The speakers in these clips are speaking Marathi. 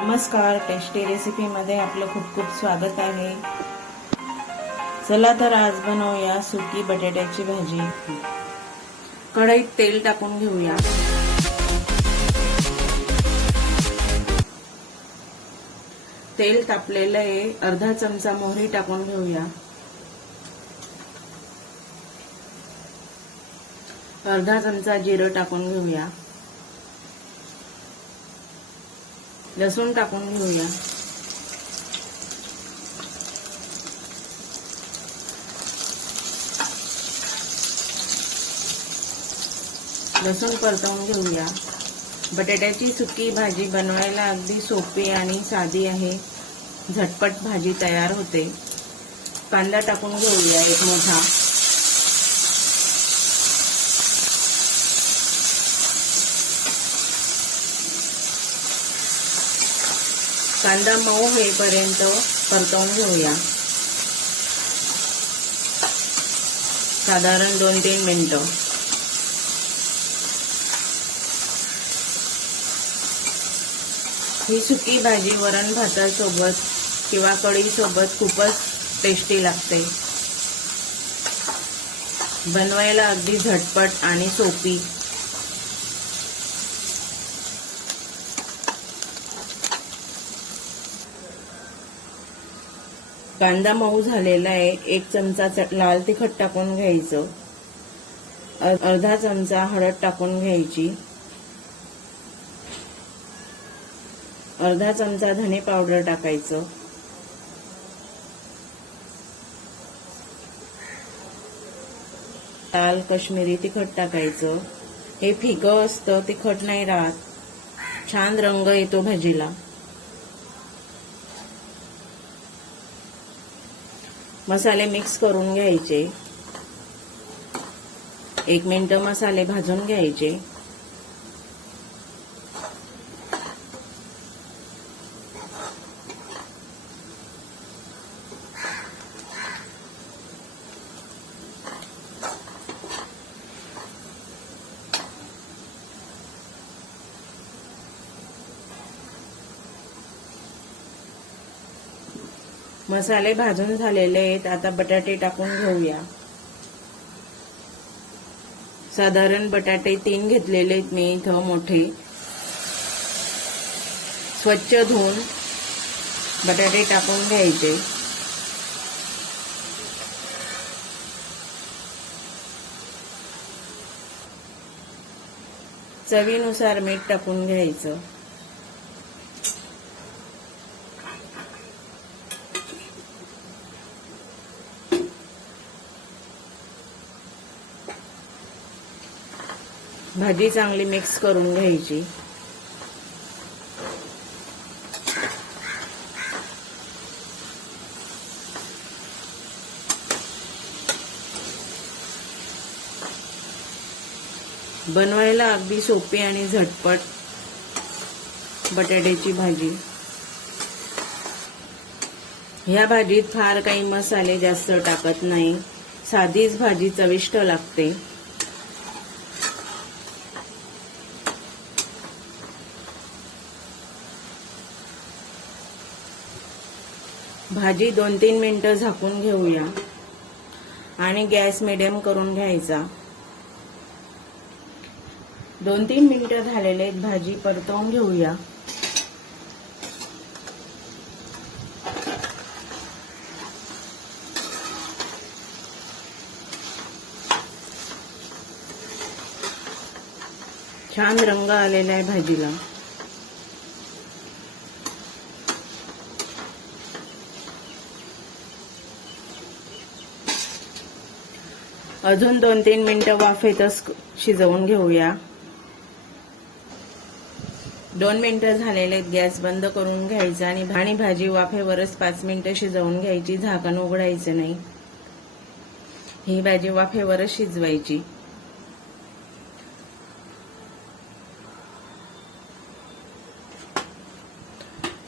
नमस्कार, टेस्टी रेसिपी मध्ये आपलं खूप खूप स्वागत आहे। चला तर आज बनवूया सुकी बटाट्याची भाजी। कढईत तेल टाकून घेऊया। तेल तापलेलं आहे, अर्धा चमचा मोहरी टाकून घेऊया। अर्धा चमचा जिरं टाकून घेऊया। लसूण टाकून घेऊया। लसूण परतवून घेऊया। बटाट्याची सुकी भाजी बनवायला अगदी सोपी आणि साधी आहे। झटपट भाजी तयार होते। कांदा टाकून घेऊया एक मोठा। कांदा मऊ होईपर्यंत परतवून घेऊया, साधारण 2-3 मिनिटं। ही सुकी भाजी वरण भातासोबत किंवा कढी सोबत खूपच टेस्टी लागते। बनवायला अगदी झटपट आणि सोपी। कांदा मऊ झालेला आहे। 1 चमचा लाल तिखट टाकून घ्यायचं। अर्धा चमचा हळद टाकून घ्यायची। अर्धा चमचा धने पावडर टाकायचं। लाल काश्मीरी तिखट टाकायचं। हे फिकं असतं, तिखट नाही राहत। छान रंग येतो भाजीला। मसाले मिक्स करून घ्यायचे। 1 मिनिट मसाले भाजून घ्यायचे। मसाले भाजून झालेले आहेत। आता बटाटे टाकून घेऊया। साधारण बटाटे 3 घेतलेले आहेत मी इथं मोठे। स्वच्छ धुवून बटाटे टाकून घ्यायचे। चवीनुसार मीठ टाकून घ्यायचं। भाजी चांगली मिक्स करून घ्यायची। बनवायला अगदी सोपी आणि झटपट बटाट्याची भाजी। ह्या भाजीत फार काही मसाले जास्त टाकत नाही। साधीच भाजी चविष्ट लागते। भाजी 2-3 मिनिटं झाकून घेऊया आणि गॅस मिडियम करून घ्यायचा। 2-3 मिनिटं झालेले आहेत। भाजी परतवून घेऊया। छान रंग आलेला आहे भाजीला। अजून 2-3 मिनिटं वाफेतच शिजवून घेऊया। 2 मिनिटं झालेले आहेत। गॅस बंद करून घ्यायचा आणि भाजी वाफेवरच 5 मिनिटं शिजवून घ्यायची। झाकण उघडायचं नाही। ही भाजी वाफेवरच शिजवायची।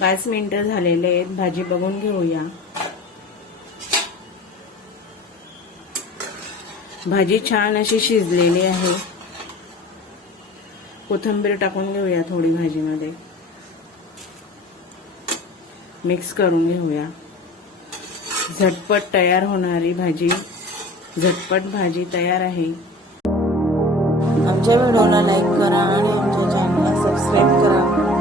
पाच मिनिटं झालेले आहेत। भाजी बघून घेऊया। भाजी छान अशी शिजलेली आहे। कोथिंबीर टाकून घेऊया थोडी भाजीमध्ये। मिक्स करून घेऊया. झटपट तयार होणारी भाजी, झटपट भाजी तयार आहे. आमच्या व्हिडिओला लाईक करा आणि आमच्या चॅनलला सबस्क्राईब करा.